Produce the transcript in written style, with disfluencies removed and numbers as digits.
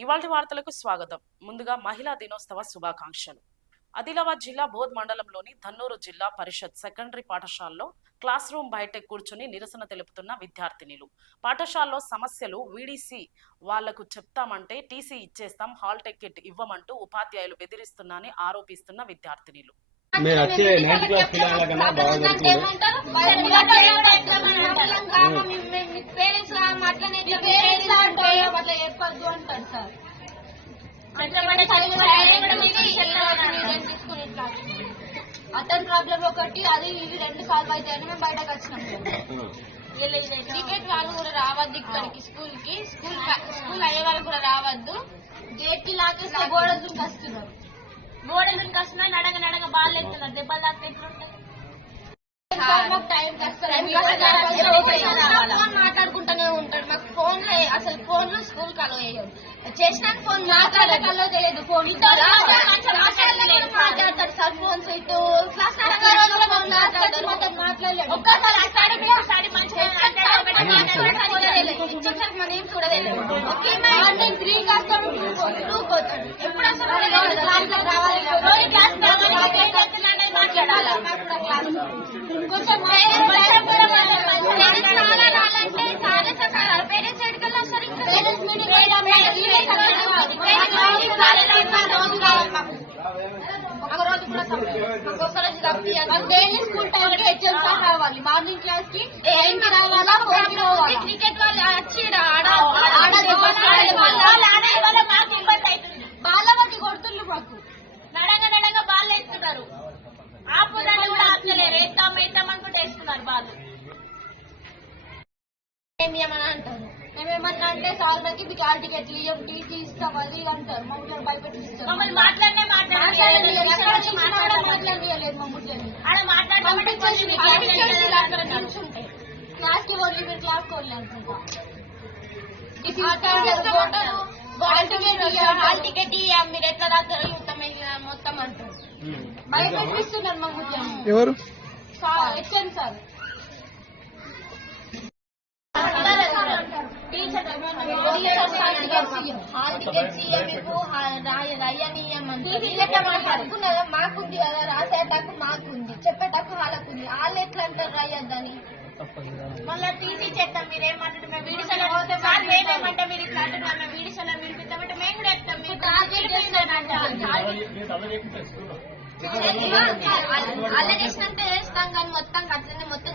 ఇవాల్టి వార్తలకు స్వాగతం. ముందుగా మహిళా దినోత్సవ శుభాకాంక్షలు. ఆదిలాబాద్ జిల్లా బోధ్ మండలంలోని ధన్నూరు జిల్లా పరిషత్ సెకండరీ పాఠశాలలో క్లాస్ రూమ్ బయట కూర్చుని నిరసన తెలుపుతున్న విద్యార్థినిలు. పాఠశాలలో సమస్యలు వీడీసీ వాళ్లకు చెప్తామంటే టీసీ ఇచ్చేస్తాం, హాల్ టికెట్ ఇవ్వమంటూ ఉపాధ్యాయులు బెదిరిస్తున్నారని ఆరోపిస్తున్న విద్యార్థినిలు. అతని ప్రాబ్లం ఒకటి, అది ఇవి రెండు సాల్వ్ అయితే మేము బయటకు వచ్చినాం. క్రికెట్ వాళ్ళు కూడా రావద్దు ఇక్కడికి, స్కూల్ అయ్యే వాళ్ళు కూడా రావద్దు. గేట్ కి లాగేస్తే గోడలు దుంకొస్తున్నారు, నడగ బాల్ ఎత్తున్నారు, దెబ్బలు తాకితే ఎట్లుంటాయి? మాట్లాడుకుంటూనే ఉంటాడు. మాకు ఫోన్ అసలు ఫోన్ లో స్కూల్ కలో చేసినాక ఫోన్ మాట్లాడకల్లో తెలియదు. ఫోన్ మాట్లాడతాడు సార్, ఫోన్స్ ఇటు క్లాస్ మాట్లాడలేదు. మనం ఏం చూడలేదు. మార్నింగ్ 3 కాస్తాడు, 2 పోతాడు. ఎప్పుడు అసలు రావాలి కొంచెం పేరెంట్స్ ఎడుకల్లో వస్తారు. ఒక రోజు కూడా డైలీ స్కూల్ టైం కి హెచ్ఎం సార్ రావాలి, మార్నింగ్ క్లాస్ కి టైంకి రావాలా, క్రికెట్ వాళ్ళు వచ్చి బాల బట్టి కొడుతుండ్రు. మాకు నడంగా బాల్ వేస్తున్నారు, ఆపుదాన్ని కూడా ఆపలేరు, వేస్తాం అనుకుంటే వేస్తున్నారు బాల్. ఏమని అంటారు, మేమేమన్నా అంటే సార్లకి మీకు హాల్ టికెట్లు ఇవ్వం, టీసీ ఇస్తాం అది అంటారు. మమ్మల్ని భయపెట్టిస్తాం. మమ్మల్ని మాట్లాడలేదు, క్లాస్ కి ఓన్లీ మీరు క్లాస్ కోర్లే అనుకుంటా. హాల్ టికెట్ ఇవ్వం, మీరు ఎట్లా రాస్తారో మొత్తం అంటారు. భయపెట్టిస్తున్నారు మమ్మల్ని. ఎవరు? HM sir. మాకుంది కదా, రాసేటకు మాకుంది, చెప్పేటకు వాళ్ళకుంది. వాళ్ళు ఎట్లా అంటారు రాయద్దని? మళ్ళీ టీసీ చేస్తాం. మీరేమంటారు? మేము వీడిసలో పోతే మీరు ఇట్లా అంటున్నారు, మేము వీడిసలో వినిపిస్తామంటే మేము కూడా చెప్తాం. మీకు అలా చేసినంటే వేస్తాం, కానీ మొత్తం అట్లనే మొత్తం